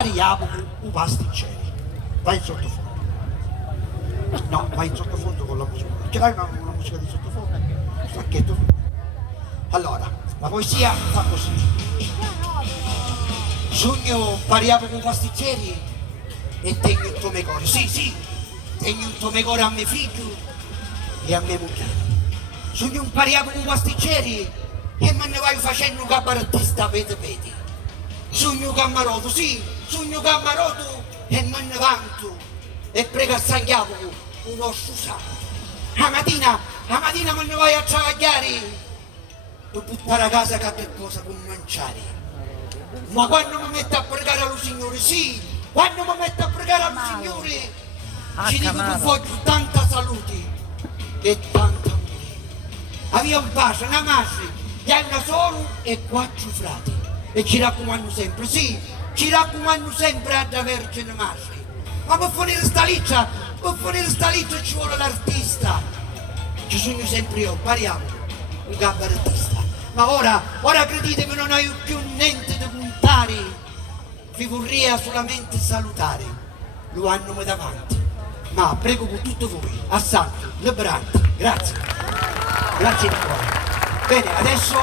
Pariamo un pasticcere. Vai in sottofondo. No, vai in sottofondo con la musica. Ce l'hai una musica di sottofondo? Un sacchetto. Allora, la poesia fa così. Sogno pariamo con pasticceri e tengo il tuo mecore. Sì, tengo il tuo mecore a mio figlio e a mia moglie. Sogno un pariamo con pasticceri e me ne vai facendo un cabarettista, vedi. Sogno Cammaroto, sì, sogno Cammaroto e me ne vanto e prego a San Jacopo uno scusato. La mattina me ne vai a travagliare per buttare a casa qualche cosa per mangiare. Ma quando mi metto a pregare allo Signore, sì, quando mi metto a pregare allo Signore, ci dico che voglio tanta salute e tanta amore. Aveva un bacio, una madre, gli hai una solo e quattro frati. E ci raccomando sempre, sì, ci raccomando sempre alla Vergine Madre. Ma per finire sta liccia ci vuole l'artista. Ci sogno sempre io, pariamo, un cabarettista. Ma ora credetemi, non ho più niente da contare. Vi vorrei solamente salutare. Lo hanno davanti. Ma prego con tutto voi, a Santo, Lebrante, grazie. Grazie di cuore. Bene, adesso